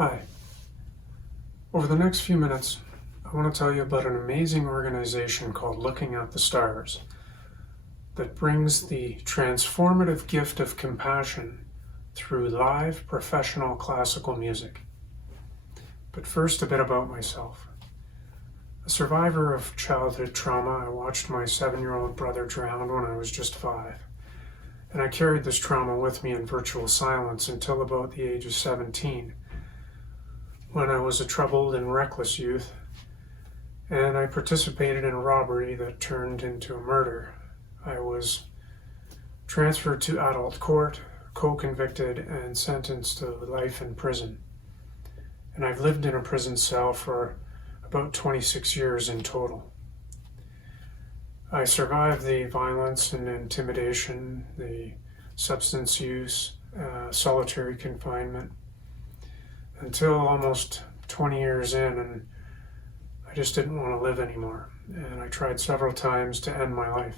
Hi. Over the next few minutes, I want to tell you about an amazing organization called Looking at the Stars that brings the transformative gift of compassion through live professional classical music. But first, a bit about myself. A survivor of childhood trauma, I watched my 7-year-old brother drown when I was just 5. And I carried this trauma with me in virtual silence until about the age of 17, when I was a troubled and reckless youth, and I participated in a robbery that turned into a murder. I was transferred to adult court, co-convicted, and sentenced to life in prison. And I've lived in a prison cell for about 26 years in total. I survived the violence and intimidation, the substance use, solitary confinement, until almost 20 years in, and I just didn't want to live anymore. And I tried several times to end my life.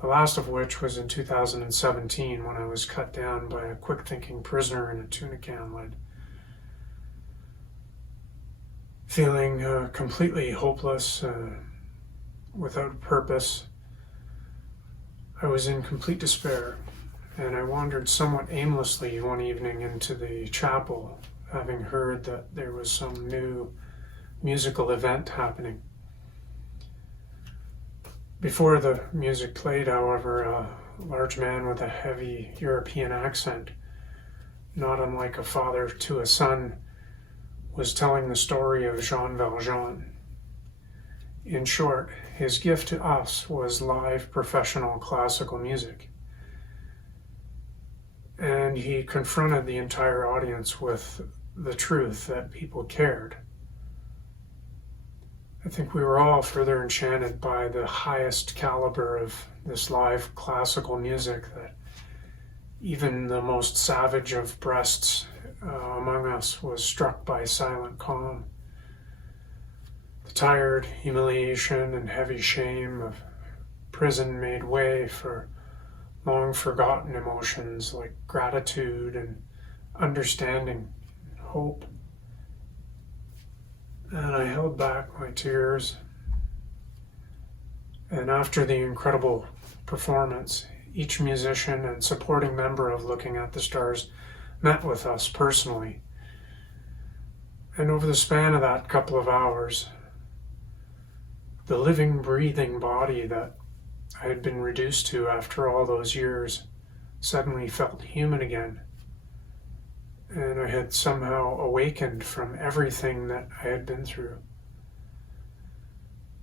The last of which was in 2017 when I was cut down by a quick-thinking prisoner in a tuna can lid. Feeling completely hopeless, without purpose, I was in complete despair, and I wandered somewhat aimlessly one evening into the chapel, having heard that there was some new musical event happening. Before the music played, however, a large man with a heavy European accent, not unlike a father to a son, was telling the story of Jean Valjean. In short, his gift to us was live professional classical music. And he confronted the entire audience with the truth that people cared. I think we were all further enchanted by the highest caliber of this live classical music that even the most savage of breasts among us was struck by silent calm. The tired humiliation and heavy shame of prison made way for long forgotten emotions like gratitude and understanding, and hope. And I held back my tears. And after the incredible performance, each musician and supporting member of Looking at the Stars met with us personally. And over the span of that couple of hours, the living, breathing body that I had been reduced to after all those years suddenly felt human again. And I had somehow awakened from everything that I had been through.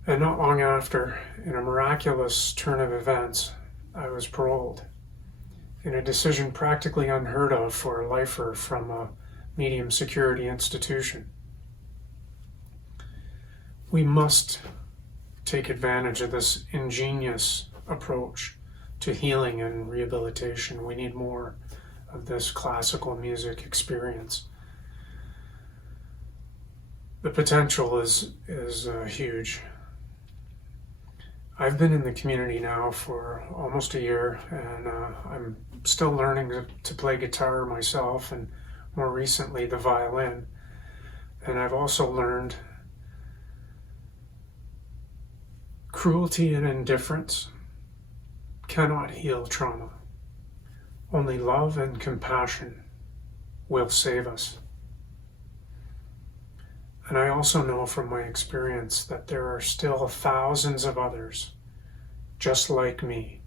And not long after, in a miraculous turn of events, I was paroled, in a decision practically unheard of for a lifer from a medium security institution. We must take advantage of this ingenious approach to healing and rehabilitation. We need more of this classical music experience. The potential is huge. I've been in the community now for almost a year, and I'm still learning to play guitar myself, and more recently the violin. And I've also learned cruelty and indifference cannot heal trauma. Only love and compassion will save us. And I also know from my experience that there are still thousands of others just like me,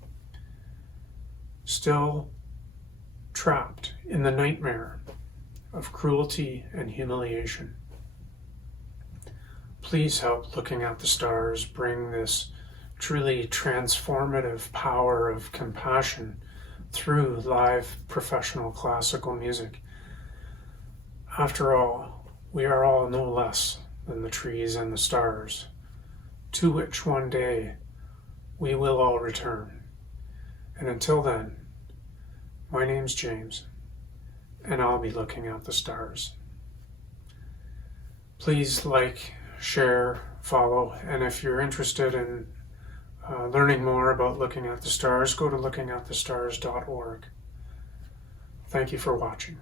still trapped in the nightmare of cruelty and humiliation. Please help Looking at the Stars bring this truly transformative power of compassion through live professional classical music. After all, we are all no less than the trees and the stars, to which one day we will all return. And until then, my name's James, and I'll be looking at the stars. Please like, share, follow, and if you're interested in learning more about Looking at the Stars, go to lookingatthestars.org. Thank you for watching.